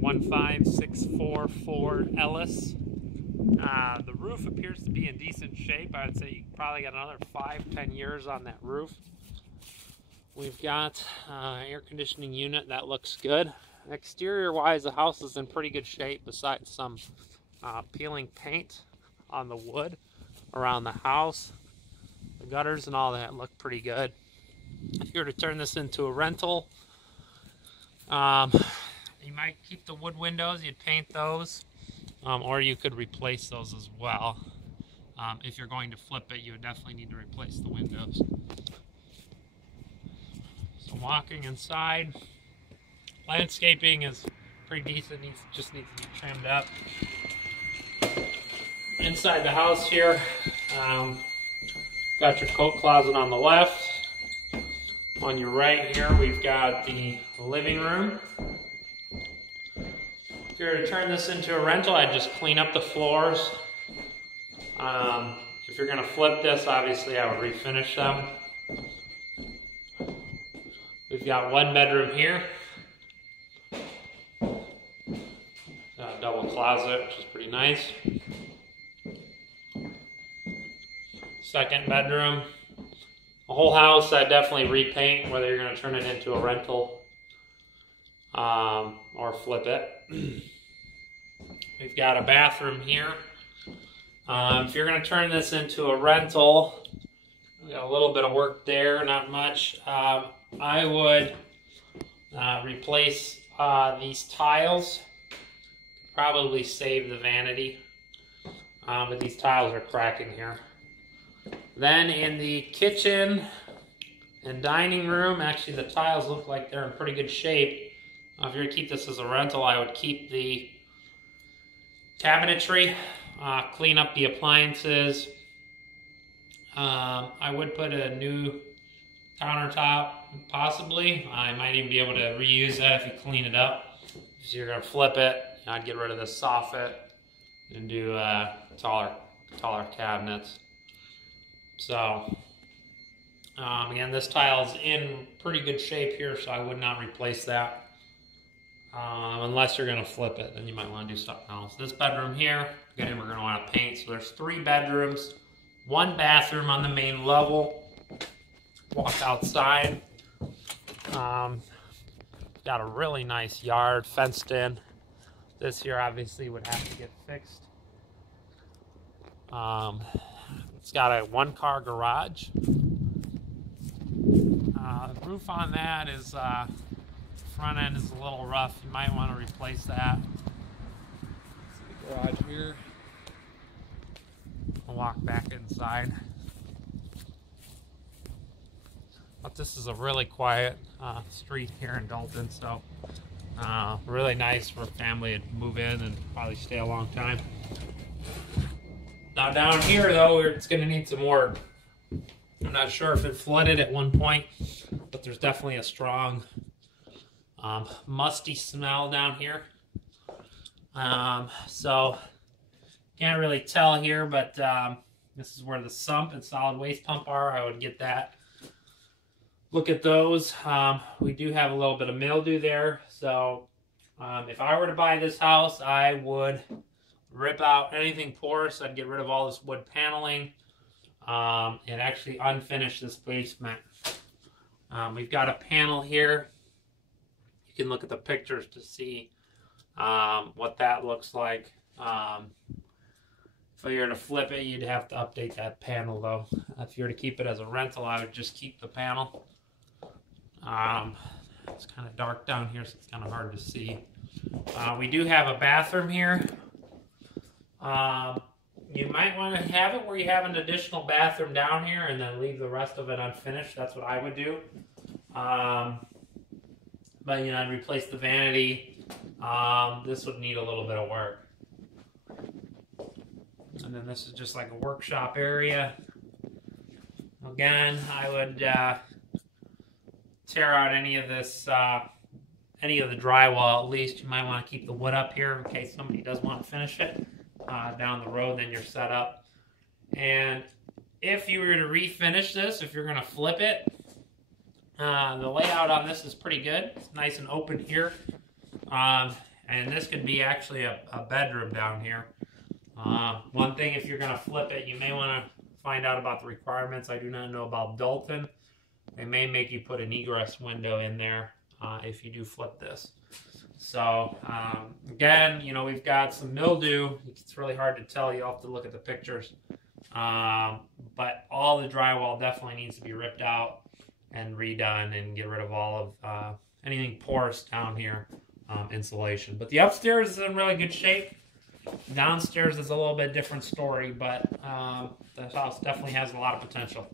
15644 Ellis. The roof appears to be in decent shape. I would say you probably got another 5-10 years on that roof. We've got air conditioning unit that looks good. Exterior wise, the house is in pretty good shape besides some peeling paint on the wood around the house. The gutters and all that look pretty good. If you were to turn this into a rental, you might keep the wood windows, you'd paint those, or you could replace those as well. If you're going to flip it, you would definitely need to replace the windows. So walking inside, landscaping is pretty decent, just needs to be trimmed up. Inside the house here, got your coat closet on the left. On your right here, we've got the living room. If you were to turn this into a rental, I'd just clean up the floors. If you're going to flip this, obviously I would refinish them. We've got one bedroom here. Double closet, which is pretty nice. Second bedroom. The whole house I'd definitely repaint, whether you're going to turn it into a rental or flip it. We've got a bathroom here. If you're going to turn this into a rental, we got a little bit of work there, not much. I would replace these tiles. Probably save the vanity, but these tiles are cracking here. Then in the kitchen and dining room, actually the tiles look like they're in pretty good shape. If you're going to keep this as a rental, I would keep the cabinetry, clean up the appliances. I would put a new countertop, possibly. I might even be able to reuse that if you clean it up. So you're going to flip it, I'd get rid of this soffit and do taller cabinets. So, again, this tile's in pretty good shape here, so I would not replace that. Unless you're going to flip it, then you might want to do something else. This bedroom here, again, we're going to want to paint. So there's 3 bedrooms, 1 bathroom on the main level. Walk outside. Got a really nice yard, fenced in. This here obviously would have to get fixed. It's got a 1-car garage. The roof on that is, front end is a little rough. You might want to replace that. See the garage here. I'll walk back inside. But this is a really quiet street here in Dolton, so really nice for a family to move in and probably stay a long time. Now down here though, it's going to need some work. I'm not sure if it flooded at one point, but there's definitely a strong musty smell down here. So can't really tell here, but this is where the sump and solid waste pump are. I would get that. Look at those. We do have a little bit of mildew there, so if I were to buy this house, I would rip out anything porous. I'd get rid of all this wood paneling and actually unfinish this basement. We've got a panel here. You can look at the pictures to see what that looks like. If you were to flip it, you'd have to update that panel though. If you were to keep it as a rental, I would just keep the panel. It's kind of dark down here, so it's kind of hard to see. We do have a bathroom here. You might want to have it where you have an additional bathroom down here and then leave the rest of it unfinished. That's what I would do. But you know, I'd replace the vanity. This would need a little bit of work. And then this is just like a workshop area. Again, I would tear out any of this, any of the drywall at least. You might want to keep the wood up here in case somebody does want to finish it. Down the road, then you're set up. And if you were to refinish this, if you're going to flip it, the layout on this is pretty good. It's nice and open here. And this could be actually a bedroom down here. One thing, if you're going to flip it, you may want to find out about the requirements. I do not know about Dolton. They may make you put an egress window in there if you do flip this. So again, you know, we've got some mildew. It's really hard to tell. You'll have to look at the pictures. But all the drywall definitely needs to be ripped out and redone and get rid of all of anything porous down here, insulation. But the upstairs is in really good shape. Downstairs is a little bit different story, but the house definitely has a lot of potential.